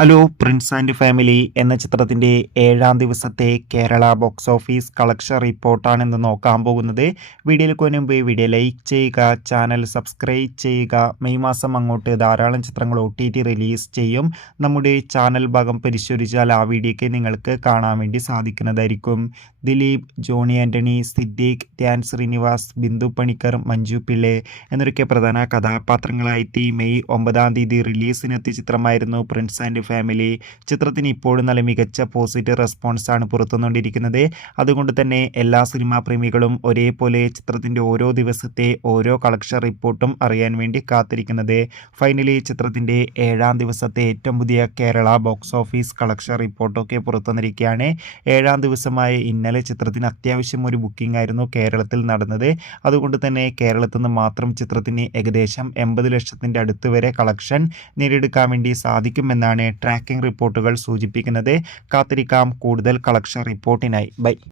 Hello Prince and family എന്ന ചിത്രത്തിൻ്റെ 7ാം ദിവസത്തെ കേരള ബോക്സ് ഓഫീസ് കളക്ഷൻ റിപ്പോർട്ടാണ് ഇന്ന് നോക്കാൻ പോകുന്നത്. വീഡിയോയിലേക്ക് മുൻപ് വീഡിയോ ലൈക്ക് ചെയ്യുക, ചാനൽ സബ്സ്ക്രൈബ് ചെയ്യുക. മെയ് മാസം അങ്ങോട്ട് ധാരാളം ചിത്രങ്ങൾ OTT റിലീസ് ചെയ്യും. നമ്മുടെ ചാനൽ ഭാഗം പരിശോധിച്ചാൽ ആ വീഡിയോയ്ക്ക് നിങ്ങൾക്ക് കാണാൻ വേണ്ടി സാധിക്കുന്നതായിരിക്കും. ദിലീപ്, ജോണി ആൻ്റണി, സിദ്ദീഖ്, ധ്യാൻ ശ്രീനിവാസ്, ബിന്ദു പണിക്കർ, മഞ്ജു പിള്ളെ എന്നൊക്കെ പ്രധാന കഥാപാത്രങ്ങളായിട്ട് മെയ് 9-ാം തീയതി റിലീസിനെത്തിയ ചിത്രമായിരുന്നു പ്രിൻസ് ആൻഡ് ഫാമിലി. ചിത്രത്തിന് ഇപ്പോഴും നല്ല മികച്ച പോസിറ്റീവ് റെസ്പോൺസാണ് പുറത്തുവന്നുകൊണ്ടിരിക്കുന്നത്. അതുകൊണ്ട് തന്നെ എല്ലാ സിനിമാ പ്രേമികളും ഒരേപോലെ ചിത്രത്തിൻ്റെ ഓരോ ദിവസത്തെ ഓരോ കളക്ഷൻ റിപ്പോർട്ടും അറിയാൻ വേണ്ടി കാത്തിരിക്കുന്നത്. ഫൈനലി ചിത്രത്തിൻ്റെ 7ാം ദിവസത്തെ ഏറ്റവും പുതിയ കേരള ബോക്സ് ഓഫീസ് കളക്ഷൻ റിപ്പോർട്ടൊക്കെ പുറത്തുവന്നിരിക്കുകയാണ്. 7ാം ദിവസമായ ഇന്നലെ ചിത്രത്തിന് അത്യാവശ്യം ഒരു ബുക്കിംഗ് ആയിരുന്നു കേരളത്തിൽ നടന്നത്. അതുകൊണ്ട് തന്നെ കേരളത്തിൽ നിന്ന് മാത്രം ചിത്രത്തിന് ഏകദേശം 80 ലക്ഷത്തിൻ്റെ അടുത്ത് വരെ കളക്ഷൻ നേടിയെടുക്കാൻ വേണ്ടി സാധിക്കുമെന്നാണ് ട്രാക്കിംഗ് റിപ്പോർട്ടുകൾ സൂചിപ്പിക്കുന്നത്. കാത്തിരിക്കാം കൂടുതൽ കളക്ഷൻ റിപ്പോർട്ടിനായി. ബൈ.